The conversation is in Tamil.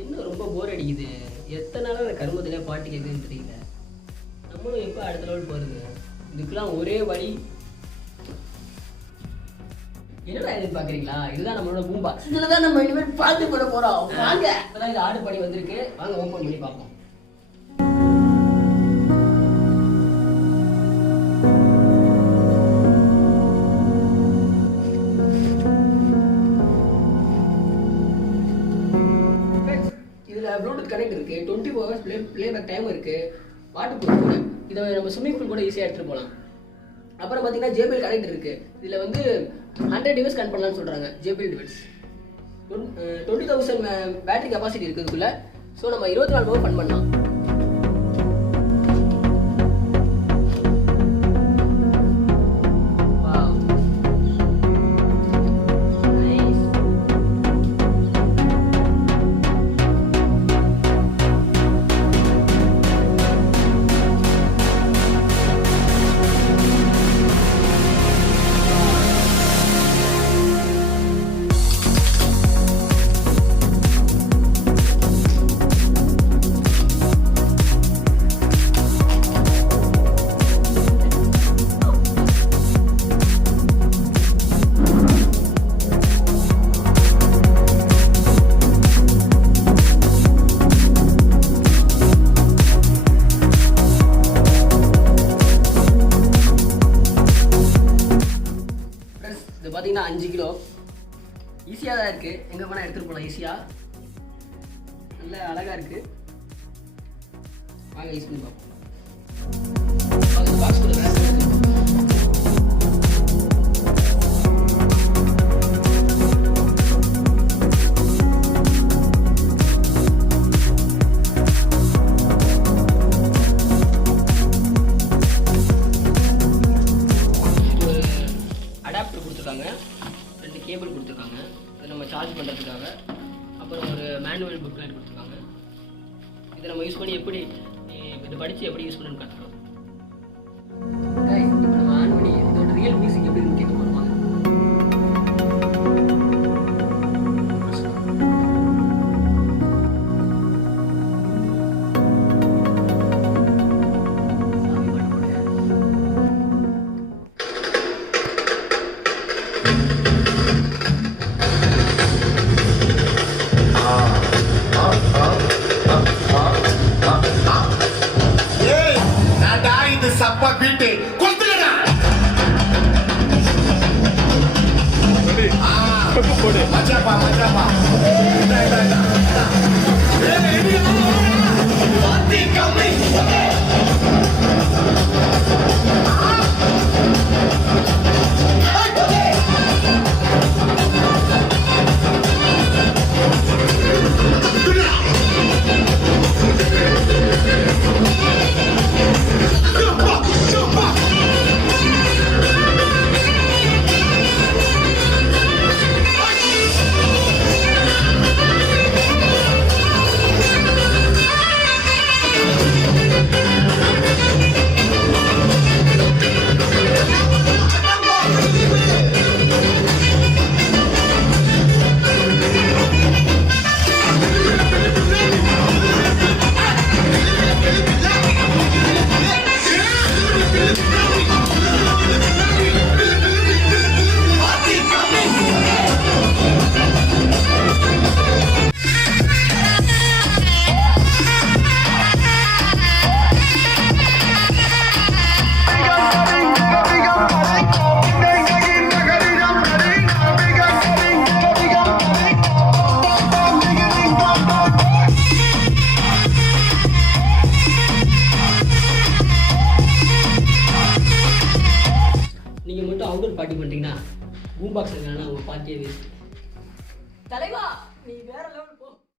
என்ன ரொம்ப போர் அடிக்குது. எத்தனை நாளாக அந்த கருமத்திலே பாட்டு கேட்குதுன்னு தெரியல. நம்மளும் எப்போ அடுத்த லெவல் போகிறது? இதுக்கெல்லாம் ஒரே வழி. என்னடா இது பார்க்குறீங்களா? இதுதான் நம்மளோட பூம்பா. இதில் தான் நம்ம இனிமேல் பாட்டு போட போகிறோம். வாங்க, இப்போதான் இது ஆர்டர் பண்ணி வந்திருக்கு. வாங்க ஓப்பன் பண்ணி பார்ப்போம். ப்ளூடூத் கனெக்ட் இருக்குது, 24 hours ப்ளேபேக் டைம் இருக்குது, வாட்டர் ப்ரூஃப். இதை நம்ம ஸ்விம்மிங் பூல் கூட ஈஸியாக எடுத்துகிட்டு போகலாம். அப்புறம் பார்த்தீங்கன்னா ஜேபிஎல் கனெக்ட் இருக்குது. இதில் வந்து 100 டிவைஸ் கனெக்ட் பண்ணலாம்னு சொல்கிறாங்க. ஜேபிஎல் டிவைஸ் 20,000 பேட்டரி கெப்பாசிட்டி இருக்குது இதுக்குள்ளே. ஸோ நம்ம 24 hours ஃபன் பண்ணலாம். இது பார்த்தீங்கன்னா 5 கிலோ ஈஸியாக தான் இருக்குது. எங்கே போனால் எடுத்துகிட்டு போகலாம் ஈஸியாக. நல்ல அழகாக இருக்குது. வாங்க யூஸ் பண்ணி பார்ப்போம். பாக்ஸ் கொடுங்க. ரெண்டு கேபிள் கொடுத்துருக்காங்க. அதை நம்ம சார்ஜ் பண்ணுறதுக்காக. அப்புறம் ஒரு மேனுவல் புக்லெட் கொடுத்துருக்காங்க. இதை நம்ம யூஸ் பண்ணி எப்படி இதை படித்து எப்படி யூஸ் பண்ணணும்னு கற்றுக்கலாம். இப்போ நம்ம ஆன் பண்ணி இதோட ரியல் மியூசிக் எப்படி கேட்க போகிறோம். சப்பா பீட்டு கொளுத்துடா. மச்சாப்பா மச்சாப்பா வாத்தி கம்மி. நீங்கள் மட்டும் அவுட்டர் பார்ட்டி பண்ணிட்டீங்கன்னா பூம் பாக்ஸ் இருக்காங்கன்னா உங்கள் பார்ட்டியே வேஸ்ட். தலைவா நீ வேற லெவல்.